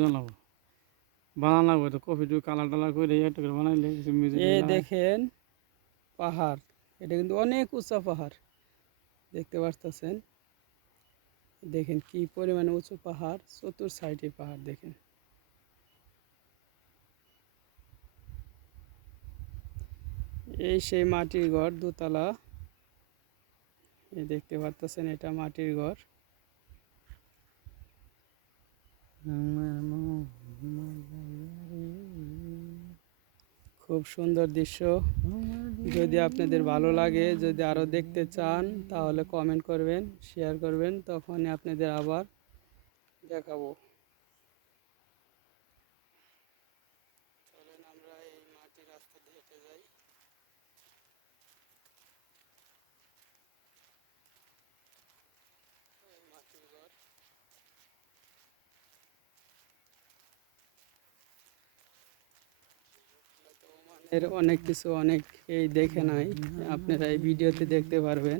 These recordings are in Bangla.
জানাবো বানানো লাগবে তো কফি টু কালার টালার করে একটু করে বানাইলে কিছু মিউজিক এই দেখেন পাহাড়, এটা কিন্তু অনেক উঁচা পাহাড় দেখতে পারতেছেন। দেখেন কি পরিমাণে উঁচু পাহাড়, চতুর সাইডে পাহাড় দেখেন। এই সেই মাটির ঘর দোতলা, এই দেখতে পারতেছেন এটা মাটির ঘর। খুব সুন্দর দৃশ্য। যদি আপনাদের ভালো লাগে, যদি আরও দেখতে চান তাহলে কমেন্ট করবেন, শেয়ার করবেন, তখনই আপনাদের আবার দেখাবো। চলেন আমরা এই মাটির রাস্তা দিয়ে হেঁটে যাই। এই মাটির ঘর, এর অনেক কিছু অনেক এই দেখে নাই, আপনারা এই ভিডিওতে দেখতে পারবেন।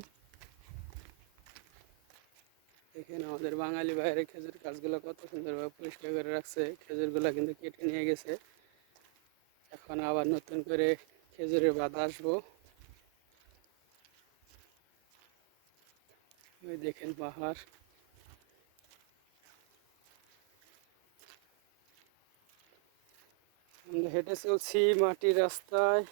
দেখেন আমাদের বাঙালি ভাইয়েরা খেজুর গাছগুলো কত সুন্দরভাবে পরিষ্কার করে রাখছে। খেজুরগুলো কিন্তু কেটে নিয়ে গেছে, এখন আবার নতুন করে খেজুরের বাদ আসবো। ওই দেখেন পাহাড়। আমরা হেঁটে চলছি মাটির রাস্তায়।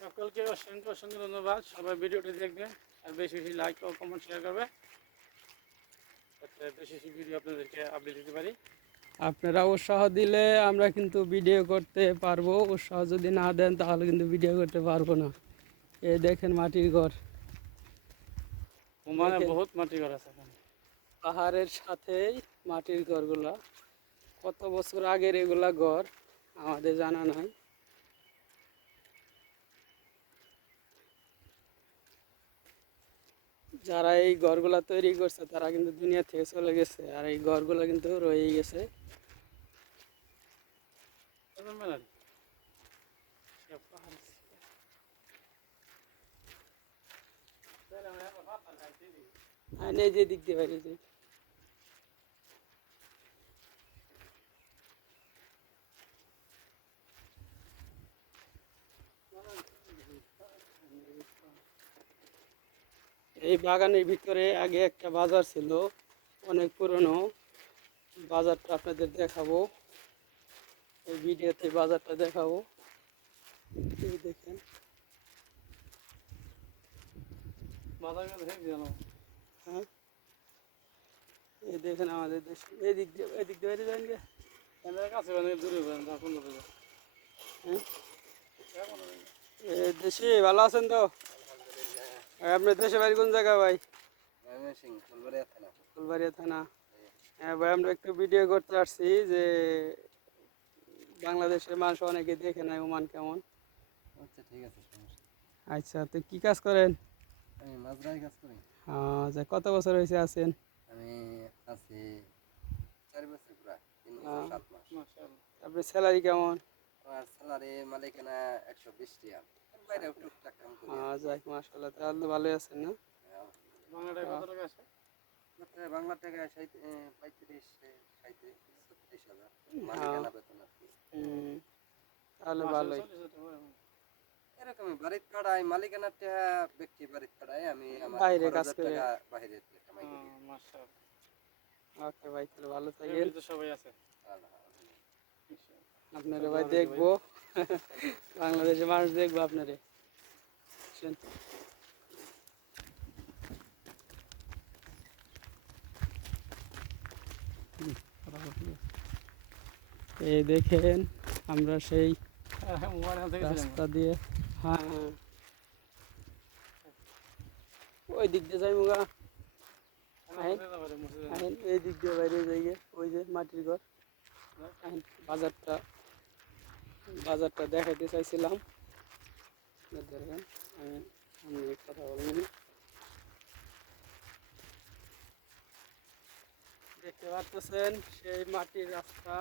সকলকে অসংখ্য অসংখ্য ধন্যবাদ। সবাই ভিডিওটি দেখবে আর বেশি বেশি লাইক ও কমেন্ট শেয়ার করবে, যাতে বেশি বেশি ভিডিও আপনাদেরকে আপডেট দিতে পারি। আপনারা উৎসাহ দিলে আমরা কিন্তু ভিডিও করতে পারবো, উৎসাহ যদি না দেন তাহলে কিন্তু ভিডিও করতে পারবো না। এই দেখেন মাটির ঘর, ওমানে বহুত মাটি ঘর আছে এখানে। পাহাড়ের সাথেই মাটির ঘরগুলা। কত বছর আগের এগুলা ঘর আমাদের জানা নাই। যারা এই ঘরগুলা তৈরি করছে তারা কিন্তু দুনিয়া থেকে চলে গেছে, আর এই ঘরগুলা কিন্তু রয়েই গেছে। এই যে দিক দিয়ে বাইরে যে এই বাগানের ভিতরে আগে একটা বাজার ছিল, অনেক পুরনো। বাজারটা আপনাদের দেখাবো, এই ভিডিওতে বাজারটা দেখাবো। এই দেখেন হ্যাঁ, এই দেখেন আমাদের দেশ। এদিক দিয়ে বাইরে যান গে। কাছে দূরে হ্যাঁ, এই দেশে ভালো আছেন তো? আপনার দেশে বাড়ি কোন জায়গা ভাই? ফুলবাড়িয়া থানা। হ্যাঁ ভাই, আমরা একটু ভিডিও করতে আসছি যে বাংলাদেশের মানুষ অনেকে দেখে নাই ওমান কেমন। আচ্ছা ঠিক আছে, সমস্যা। আচ্ছা, তো কি কাজ করেন? আমি মাজরাই কাজ করি। আচ্ছা, কত বছর হয়েছে আছেন? আমি আছি 4 বছর, প্রায় 3 বছর 7 মাস। আপনার স্যালারি কেমন? আমার স্যালারি মালিকানা 120 টাকা, বাইরে টুকটাক কাম করি আর কি। যাক মাশাআল্লাহ, তাহলে তো ভালোই আছেন না? বাংলাটায় কত টাকা আছে? বাংলা টাকা 35 36,000 মালিকানা বেতন আর কি। তাহলে ভালোই। এরকমই বাড়ির কাড়াই মালিকানার টাকা, ব্যক্তি বাড়ির কাড়াই, আমি আমার বাইরে কাজ খরচের করে। টাকা বাইরে কামাই করি। ওকে ভাই, তাহলে ভালো থাকেন। সবাই আছে। আপনারে ভাই দেখবো, বাংলাদেশের মানুষ দেখবো আপনারে। এই দেখেন আমরা সেই রাস্তা দিয়ে, হ্যাঁ হ্যাঁ, ওই দিক দিয়ে যাই মুগা। এই দিক দিয়ে বাইরে যাই, ওই যে মাটির ঘর। বাজারটা বাজারটা দেখাইতে চাইছিলাম। দেখেন আমি কথা বলবো, দেখতে পাচ্ছেন সেই মাটির রাস্তা।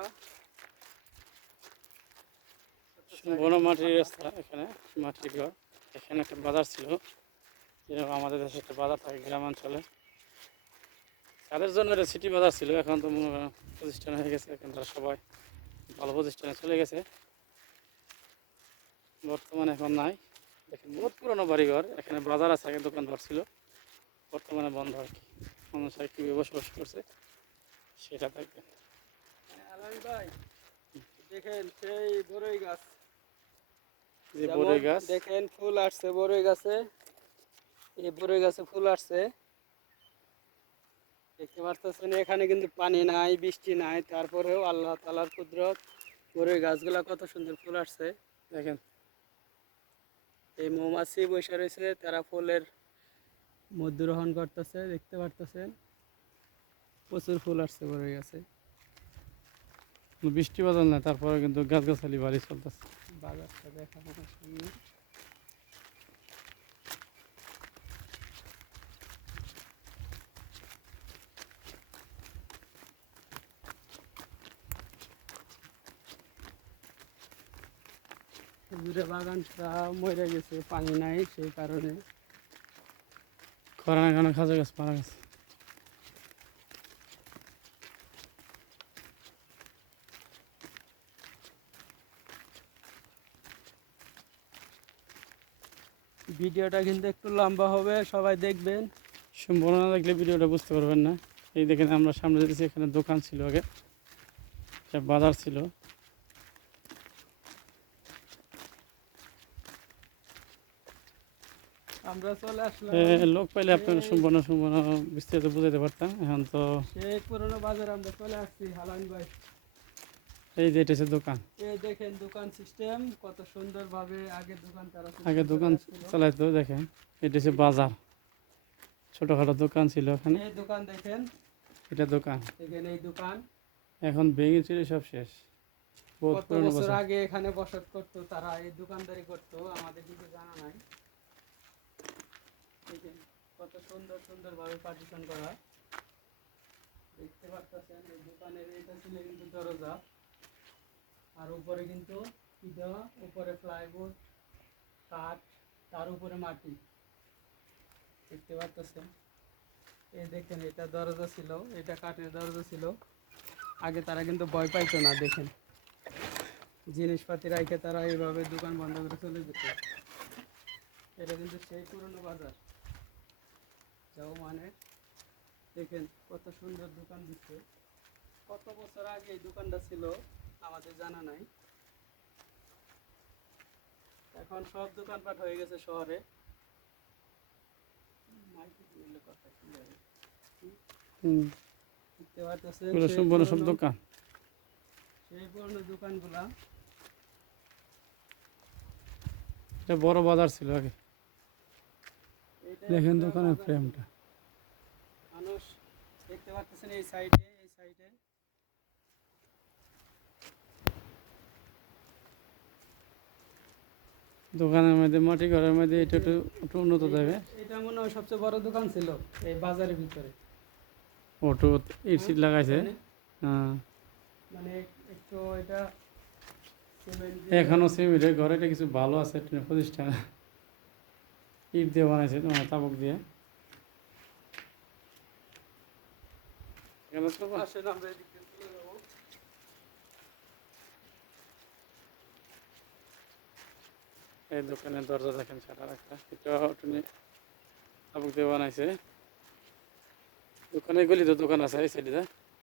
সম্পূর্ণ মাটির রাস্তা, এখানে মাটির ঘর। এখানে একটা বাজার ছিল, যেরকম আমাদের দেশে একটা বাজার থাকে গ্রামাঞ্চলে। তাদের জন্য এটা সিটি বাজার ছিল, এখন তো মনে করেন প্রতিষ্ঠান হয়ে গেছে, এখন তারা সবাই ভালো প্রতিষ্ঠানে চলে গেছে। বর্তমানে এখন নাই। দেখেন বহুত পুরনো বাড়িঘর, এখানে বাজার আছে, আগে দোকানপাট ছিল, বর্তমানে বন্ধ আর কি। মানুষ আর কীভাবে বসবাস করছে সেটা দেখবেন। আলম ভাই দেখেন সেই বড়ই গাছ, যে যেমন বড়ই গাছ, দেখেন ফুল আসছে বড়ই গাছে, এই বড়ই গাছে ফুল আসছে দেখতে পারতেছেন। এখানে কিন্তু পানি নাই, বৃষ্টি নাই, তারপরেও আল্লাহ তাআলার কুদরত, বড়ই গাছগুলা কত সুন্দর ফুল আসছে দেখেন এই মৌমাছি বসে রয়েছে, তারা ফুলের মধু গ্রহণ করতেছে, দেখতে পারতেছেন প্রচুর ফুল আসছে বড়ই গাছে। কোনো বৃষ্টি বাদল না, তারপরে কিন্তু গাছগাছালি বাড়ি চলতেছে। বাজারটা দেখাবো আপনার সামনে। খেজুরের বাগানটা মরে গেছে, পানি নাই সেই কারণে। খরা এখানে খাজা গাছ মারা গেছে। ভিডিওটা কিন্তু একটু লম্বা হবে, সবাই দেখবেন। সম্পূর্ণ না দেখলে ভিডিওটা বুঝতে পারবেন না। এই দেখেন আমরা সামনে যেতেছি, এখানে দোকান ছিল আগে, একটা বাজার ছিল। আমরা চলে আসলাম লোক পাইলে আপনারা সম্পূর্ণ সম্পূর্ণ বিস্তারিত বুঝাইতে পারতাম। এখন তো সেই পুরোনো বাজারে আমরা চলে আসছি হালান ভাই। এই যে এটা হচ্ছে দোকান। এই দেখেন দোকান সিস্টেম কত সুন্দর ভাবে আগে দোকান তারা আগে দোকান চালাইতো, দেখেন এটা হচ্ছে বাজার, ছোটখাটো দোকান ছিল এখানে। এই দোকান দেখেন, এটা দোকান, দেখেন এই দোকান এখন ভেঙে ছিল, সব শেষ। বহুত কত পুরনো বছর বাজার। আগে এখানে বসত করতো তারা, এই দোকানদারি করতো, আমাদের কিছু জানা নাই। দেখেন কত সুন্দর সুন্দর ভাবে পার্টিশন করা, দেখতে পাচ্ছেন। এই দোকানের এটা ছিল কিন্তু দরজা, আর উপরে কিন্তু কি দেওয়া, উপরে প্লাইউড কাঠ, তার উপরে মাটি, দেখতে পাচ্ছেন। এই দেখেন এটা দরজা ছিল, এটা কাঠের দরজা ছিল। আগে তারা কিন্তু ভয় পাইতো না, দেখেন জিনিসপাতি রাখে তারা এইভাবে দোকান বন্ধ করে চলে যেত। এটা কিন্তু সেই পুরনো বাজার যাও মানে, দেখেন কত সুন্দর দোকান দিচ্ছে। কত বছর আগে এই দোকানটা ছিল আমাদের জানা নাই। এখন সব দোকানপাট হয়ে গেছে শহরে। দেখতে পাচ্ছেন এগুলো সম্পূর্ণ সব দোকান। সেই পুরনো দোকানগুলা। এটা বড় বাজার ছিল আগে। এইটা দেখেন একটা দোকানের বাজার ফ্রেমটা। ছিল। মানুষ দেখতে পাচ্ছেন এই সাইডে, এই সাইডে দোকানের মধ্যে মাটি ঘরের মধ্যে এটা একটু একটু উন্নত দেবে। এটা মনে হয় সবচেয়ে বড় দোকান ছিল এই বাজারের ভিতরে। অটো ইট সিট লাগাইছে। হ্যাঁ, মানে একটু এটা সিমেন্ট দিয়ে এখনো সিমেন্টের ঘরে এটা কিছু ভালো আছে, একটা প্রতিষ্ঠান ইট দিয়ে বানাইছে, তোমার তাবুক দিয়ে। এখানে তো আসেন আমরা এদিক দিয়ে চলে যাবো। এই দোকানের দরজা দেখেন, সাদা একটা, এটা তাবুক দিয়ে বানাইছে। দোকানে গলি তো দোকান আছে এই সাইডে।